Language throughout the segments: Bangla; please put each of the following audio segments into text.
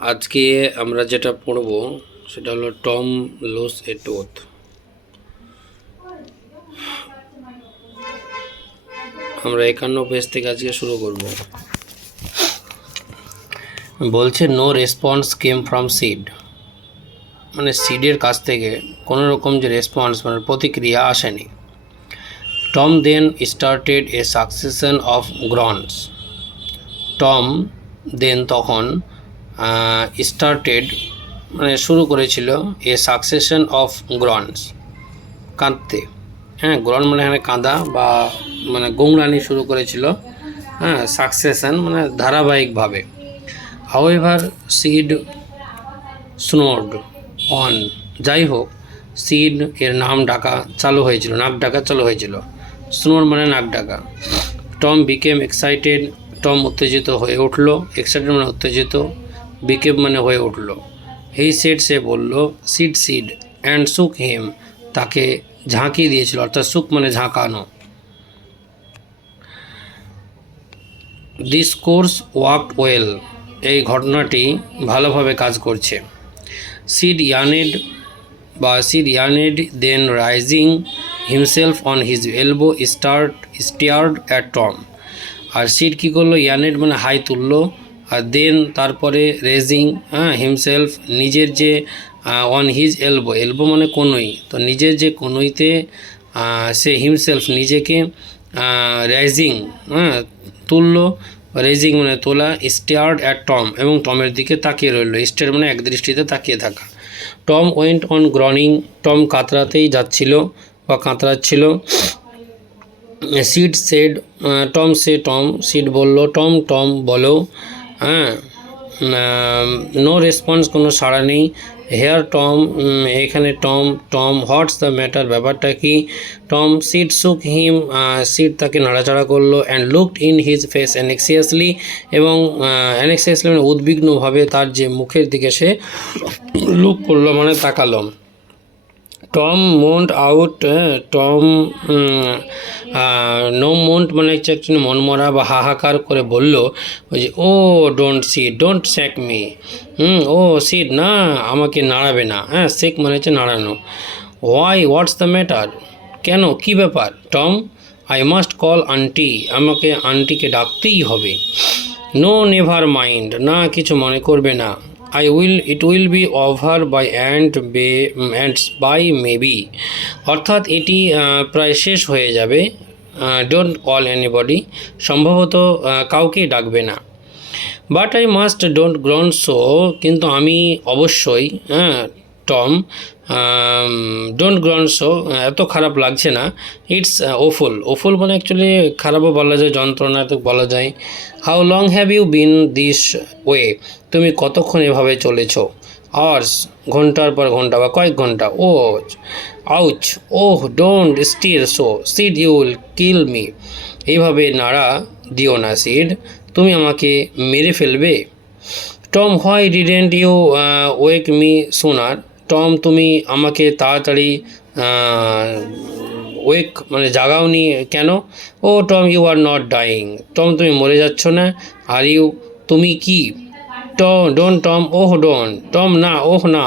আজকে আমরা যেটা পড়ব সেটা হলো টম লুজ এ টুথ। আমরা 51 পেজ থেকে আজকে শুরু করব। বলছে no response came from Sid, মানে সিডের কাছ থেকে কোনো রকম যে রেসপন্স মানে প্রতিক্রিয়া আসেনি। Tom then started a succession of groans. Tom then তখন স্টার্টেড মানে শুরু করেছিল এ সাকসেশন অফ গ্রন্স, কাঁদতে। হ্যাঁ, গ্রন মানে এখানে কাঁদা বা মানে গোংরানি শুরু করেছিল। হ্যাঁ, সাকসেশন মানে ধারাবাহিকভাবে। হাউএভার সিড স্নোড অন, যাই হোক সিড এর নাম ডাকা চালু হয়েছিল, নাক ডাকা চালু হয়েছিল। স্নোর মানে নাক ডাকা। টম বিকেম এক্সাইটেড, টম উত্তেজিত হয়ে উঠল। এক্সাইটেড মানে উত্তেজিত, বিকেম মানে হয়ে উঠল। হি সেড, সে বলল। সিড সিড অ্যান্ড সুক হিম, তাকে ঝাঁকিয়ে দিয়েছিল, অর্থাৎ সুক মানে ঝাঁকানো। দিস কোর্স ওয়ার্কড ওয়েল, এই ঘটনাটি ভালোভাবে কাজ করছে। Sid yawned then rising himself on his elbow stared at Tom. আর সিড কী করলো? ইয়ানেড মানে হাই তুললো, আর দেন তারপরে রেজিং হিমসেলফ নিজের যে অন হিজ এলবো, এলবো মানে কনুই, তো নিজের যে কনুইতে সে হিমসেলফ নিজেকে রাইজিং তুললো, রেজিং মানে তোলা, স্টেয়ার্ড অ্যাট টম এবং টমের দিকে তাকিয়ে রইল। স্টেয়ার মানে এক দৃষ্টিতে তাকিয়ে থাকা। Tom went on groaning, Tom কাতরাতেই যাচ্ছিল বা কাতরাচ্ছিল। সিড সেড, টম সিড বলল, টম বলো। হ্যাঁ, নো রেসপন্স, কোনো সাড়া নেই। হেয়ার টম, এখানে টম হোয়াটস দ্য ম্যাটার, ব্যাপারটা কি? Tom Sid shook him, Sid তাকে নাড়াচাড়া করলো। And looked in his face anxiously, এবং অ্যানেক্সিয়াসলি মানে উদ্বিগ্নভাবে তার যে মুখের দিকে সে লুক করলো মানে তাকালো। টম মোন্ট আউট, টম মোন্ট মানে হচ্ছে একটু মনমরা বা হাহাকার করে বলল, ওই যে oh don't shake me, oh Sid না, আমাকে নাড়াবে না। হ্যাঁ, সেক মানে হচ্ছে নাড়ানো। হোয়াটস দ্য ম্যাটার, কেন, কি ব্যাপার? Tom, I must call aunty, আমাকে আন্টিকে ডাকতেই হবে। নো নেভার মাইন্ড, না কিছু মনে করবে না। It will be over bye bye maybe, অর্থাৎ এটি প্রায় শেষ হয়ে যাবে। ডোন্ট কল এনিবডি, সম্ভবত কাউকেই ডাকবে না। But I must don't grown so, কিন্তু আমি অবশ্যই, টম ডোন্ট গ্রন সো, এত খারাপ লাগছে না। ইটস ওফুল মানে অ্যাকচুয়ালি খারাপও বলা যায়, যন্ত্রণা তো বলা যায়। How long have you been this way, তুমি কতক্ষণ এভাবে চলেছ? আওয়ার্স, ঘন্টার পর ঘন্টা বা কয়েক ঘন্টা। Ouch, oh don't stir so, Sid you will kill me, এইভাবে নাড়া দিও না সিড, তুমি আমাকে মেরে ফেলবে। Tom, why didn't you wake me sooner, Tom তুমি আমাকে তাড়াতাড়ি ওয়েক মানে জাগাওনি কেন? Oh Tom, you are not dying, Tom তুমি মরে যাচ্ছ না। আর ইউ, তুমি কি? ডোন্ট টম, টম না, না।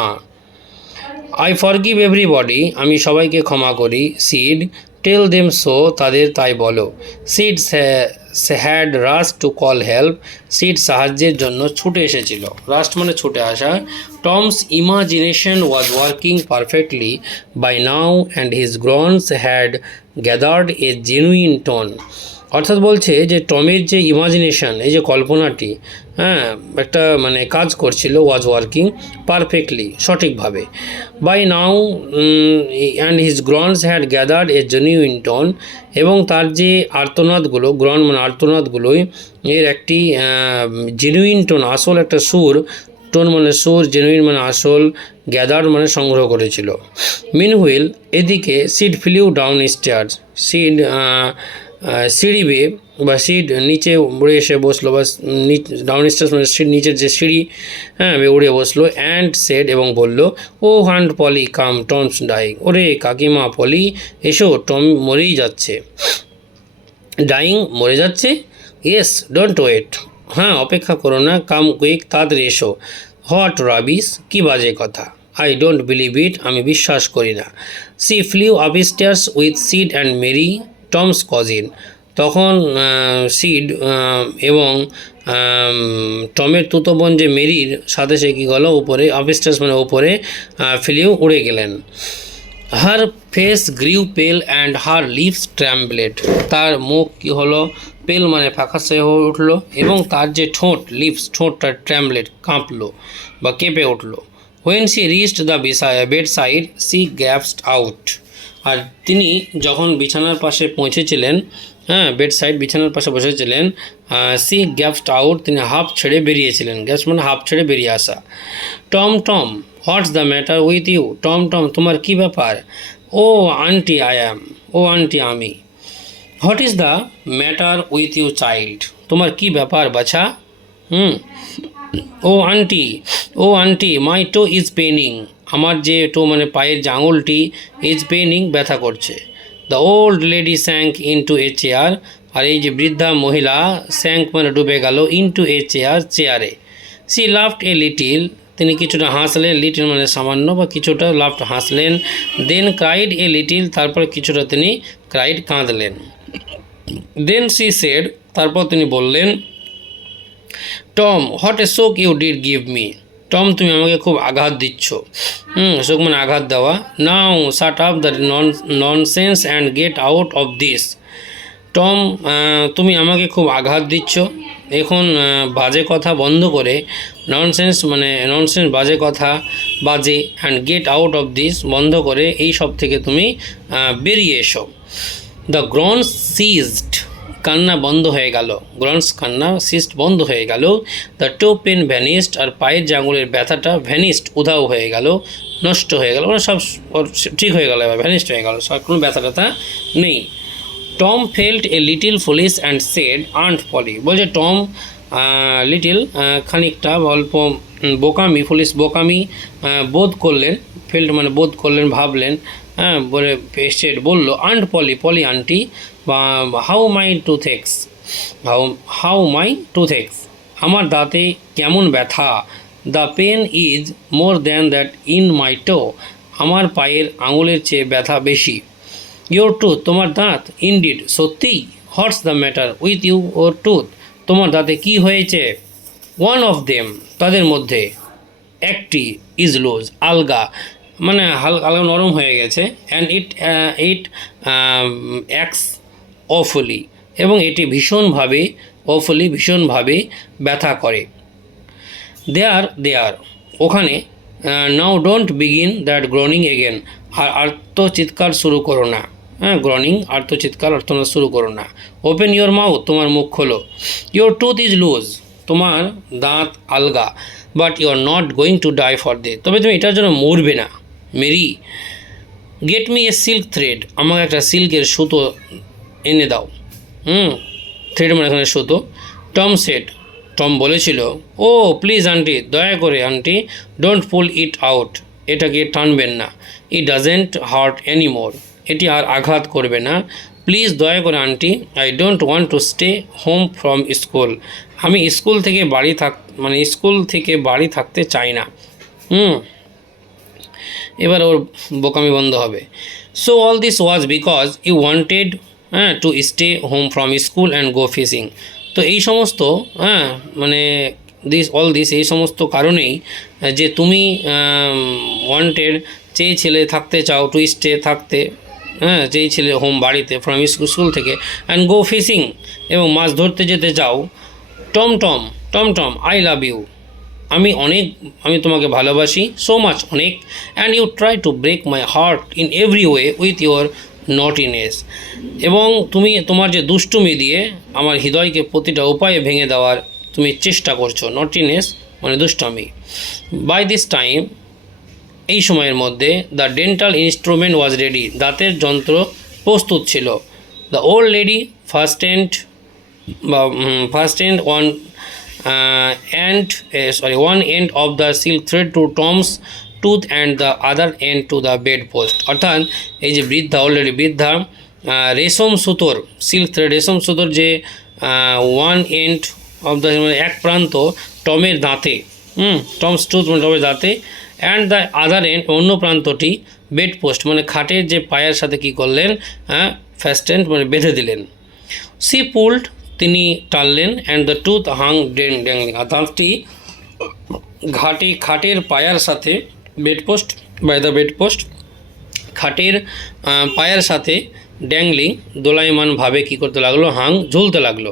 আই ফরগিভ এভরিবডি, আমি সবাইকে ক্ষমা করি। সিড, টেল দেম সো, তাদের তাই বলো। Sid had rushed to call help, Sid সাহায্যের জন্য ছুটে এসেছিল। রাস্ট মানে ছুটে আসা। Tom's imagination was working perfectly by now and his groans had gathered a genuine tone, অর্থাৎ বলছে যে টমের যে ইমাজিনেশন, এই যে কল্পনাটি, একটা মানে কাজ করছিল, ওয়াজ ওয়ার্কিং পারফেক্টলি, সঠিকভাবে। By now and his groans had gathered a genuine tone, এবং তার যে আর্তনাদগুলো, গ্রন মানে আর্তনাদগুলোই এর একটি জেনুইন টোন, আসল একটা সুর, টোন মানে সুর, জেনুইন মানে আসল, গ্যাদার্ড মানে সংগ্রহ করেছিল। মিনহুইল, এদিকে সিড ফ্লিউ ডাউন স্টেয়ার্স, সিঁড়ি বেয়ে বা সিড নিচে উড়ে এসে বসলো, বা ডাউন স্টেয়ার্স মানে নিচের যে সিঁড়ি, উড়ে বসলো। অ্যান্ড সেড, এবং বলল, ও হান্ট পলি কাম, টমস ডাইং, ওরে কাকিমা পলি এসো, টম মরেই যাচ্ছে। ডাইং মরে যাচ্ছে? ইয়েস, ডোন্ট ওয়েট, হ্যাঁ অপেক্ষা করো না। কাম কুইক, তাড়াতাড়ি এসো। হোয়াট রাবিশ, কী বাজে কথা। আই ডোন্ট বিলিভ ইট, আমি বিশ্বাস করি না। She flew upstairs with Sid and Mary, Tom's cousin. তখন সিড এবং টমের তুতো বোন যে মেরির সাথে সে কী গেল উপরে, আপস্টেয়ার্স মানে ওপরে, ফ্লিউ উড়ে গেলেন। হার ফেস গ্রিউ পেল অ্যান্ড হার লিপস ট্র্যাম্বলেড, তার মুখ কী হলো, পেল মানে ফ্যাকাশে হয়ে উঠলো, এবং তার যে ঠোঁট, লিপস ঠোঁটটা ট্র্যাম্বলেড কাঁপলো বা কেঁপে উঠলো। When she reached the bed side she gasped out, আর তিনি যখন বিছানার পাশে পৌঁছেছিলেন, হ্যাঁ বেড সাইড বিছানার পাশে বসেছিলেন, সি গ্যাপসড আউট, তিনি হাফ ছেড়ে বেরিয়েছিলেন। গ্যাপস মানে হাফ ছেড়ে বেরিয়ে আসা। Tom Tom what's the matter with you, Tom Tom তোমার কী ব্যাপার। Oh auntie I am, oh auntie আমি। What is the matter with you child, তোমার কী ব্যাপার বাছা। Oh auntie, oh auntie my toe is paining, আমার যে টো মানে পায়ের যে আঙুলটি, ইজ পেনিং ব্যথা করছে। The old lady sank into a chair, আর এই যে বৃদ্ধা মহিলা, স্যাঙ্ক মানে ডুবে গেল, ইনটু এ চেয়ার চেয়ারে। সি লাফড এ লিটিল, তিনি কিছুটা হাসলেন, লিটিল মানে সামান্য বা কিছুটা, লাফড হাসলেন। দেন ক্রাইড এ লিটিল, তারপর কিছুটা তিনি ক্রাইড কাঁদলেন। দেন সি সেড, তারপর তিনি বললেন, Tom what a shock you did give me, Tom তুমি আমাকে খুব আঘাত দিচ্ছ। শোক মানে আঘাত দেওয়া। Now shut up the nonsense and get out of this, Tom তুমি আমাকে খুব আঘাত দিচ্ছ, এখন বাজে কথা বন্ধ করে, ননসেন্স মানে ননসেন্স বাজে কথা, বাজে, and get out of this বন্ধ করে এই সব থেকে তুমি বেরিয়ে এসো। দ্য গ্রন্স সিজড, কান্না বন্ধ হয়ে গেল, গ্রন্স কান্না, সিস্ট বন্ধ হয়ে গেল। দ্য টো পেন ভ্যানিস্ট, আর পায়ের যে আঙুলের ব্যথাটা, ভ্যানিস্ট উধাও হয়ে গেল, নষ্ট হয়ে গেল, মানে সব ঠিক হয়ে গেল, এবার ভ্যানিস্ট হয়ে গেল, সব কোনো ব্যথা ট্যাথা নেই। Tom felt a little foolish and said aunt Polly, বলছে টম লিটিল খানিকটা অল্প বোকামি, ফুলিশ বোকামি বোধ করলেন, ফেল্ট মানে বোধ করলেন, ভাবলেন, হ্যাঁ বলে সেড বললো, আন্ট পলি, পলি আন্টি, বা how my tooth aches, how my tooth aches, আমার দাঁতে কেমন ব্যথা। The pain is more than that in my toe, আমার পায়ের আঙুলের চেয়ে ব্যথা বেশি। ইয়োর টুথ, তোমার দাঁত, ইনডিড সত্যিই। What's the matter with your tooth, তোমার দাঁতে কি হয়েছে। ওয়ান অফ দেম, তাদের মধ্যে একটি, ইজ লুজ আলগা, মানে হালকা নরম হয়ে গেছে, অ্যান্ড ইট অ্যাক্স অফুলি, এবং এটি ভীষণভাবে, অফুলি ভীষণভাবে ব্যথা করে। দেয়ার ওখানে, now don't begin that গ্রনিং again, আর আর্তচিৎকার শুরু করো না, হ্যাঁ গ্রনিং আর্তচিৎকার অর্থনা শুরু করো না। ওপেন ইয়োর মাউথ, তোমার মুখ খোলো। ইয়োর টুথ ইজ লুজ, তোমার দাঁত আলগা, but you are not going to die for they, তবে তুমি এটার জন্য মরবে না। Mary, get me a silk thread, আমাকে একটা সিল্কের সুতো এনে দাও। থ্রেড মানে এখানে সুতো। টম সেট, টম বলেছিল, ও প্লিজ আন্টি, দয়া করে aunty, don't pool it out, এটাকে টানবেন না। It doesn't heart any more, এটি আর আঘাত করবে না। প্লিজ দয়া করে aunty, I don't want to stay home from school, আমি স্কুল থেকে বাড়ি থাকতে চাই না। এবার ওর বোকামি বন্ধ হবে। So all this was because you wanted to stay home from school and go fishing, তো এই সমস্ত মানে এই সমস্ত কারণেই যে তুমি ওয়ান্টেড চেয়েছিলে, থাকতে চাও, টু স্টে থাকতে, চেয়েছিলে হোম বাড়িতে, ফ্রম স্কুল থেকে, অ্যান্ড গো ফিশিং এবং মাছ ধরতে যেতে চাও। Tom Tom Tom Tom I love you, আমি তোমাকে ভালোবাসি, সো মাচ অনেক, and you try to break my heart in every way with your naughtiness, এবং তুমি তোমার যে দুষ্টুমি দিয়ে আমার হৃদয়কে প্রতিটা উপায়ে ভেঙে দেওয়ার তুমি চেষ্টা করছো। নটিনেস মানে দুষ্টমি। বাই দিস টাইম, এই সময়ের মধ্যে, the dental instrument was ready, দাঁতের যন্ত্র প্রস্তুত ছিল। The old lady first end one end of the silk thread to Tom's tooth and the other end to the bedpost, অর্থাৎ এই যে বৃদ্ধা রেশম সুতোর, সিল্ক থ্রেড রেশম সুতোর যে ওয়ান এন্ড অফ দ্য এক প্রান্ত টমের দাঁতে, টমস টুথ মানে টমের দাঁতে, অ্যান্ড দ্য আদার এন্ড অন্য প্রান্তটি বেড পোস্ট মানে খাটের যে পায়ের সাথে কী করলেন, ফ্যাস্টেন্ড মানে বেঁধে দিলেন। সি পুলড তিনি টানলেন, and the tooth Hang dangling আর দাঁতটি খাটের পায়ার সাথে বেডপোস্ট বাই দ্য বেডপোস্ট খাটের পায়ের সাথে ড্যাংলিং দোলায়মানভাবে কী করতে লাগলো, ঝুলতে লাগলো।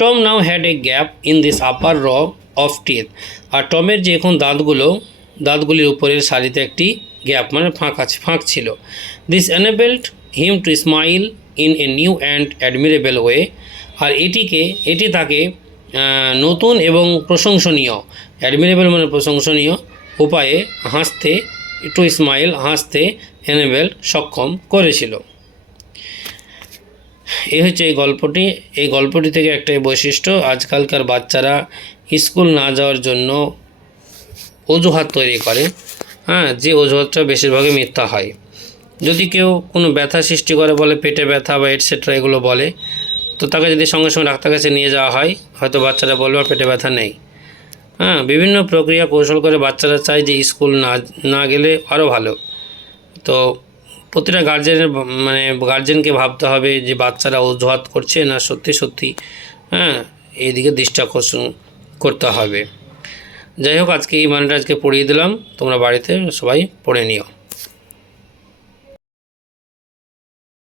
Tom now had a gap in this upper row of teeth আর টমের যে এখন দাঁতগুলির উপরের সারিতে একটি গ্যাপ মানে ফাঁক ছিল। This enabled him to smile in a new and admirable way আর এটি তাকে নতুন এবং প্রশংসনীয়, অ্যাডমিরেবল মানে প্রশংসনীয় উপায়ে হাসতে এনেবেল সক্ষম করেছিল। এই হচ্ছে এই গল্পটি থেকে একটাই বৈশিষ্ট্য, আজকালকার বাচ্চারা স্কুল না যাওয়ার জন্য অজুহাত তৈরি করে, যে অজুহাতটা বেশিরভাগই মিথ্যা হয়। যদি কেউ কোনো ব্যথা সৃষ্টি করে, বলে পেটে ব্যথা বা এটসেট্রা এগুলো বলে, তো তাকে যদি সঙ্গে সঙ্গে ডাক্তার কাছে নিয়ে যাওয়া হয়, হয়তো বাচ্চারা বলবে পেটে ব্যথা নেই। বিভিন্ন প্রক্রিয়া কৌশল করে বাচ্চারা চায় যে স্কুল না গেলে আরও ভালো। তো প্রতিটা গার্জেনকে ভাবতে হবে যে বাচ্চারা অজুহাত করছে না সত্যি এইদিকে দৃষ্টি আকর্ষণ করতে হবে। যাই হোক, আজকে এই মানেটা পড়িয়ে দিলাম, তোমরা বাড়িতে সবাই পড়ে নিও।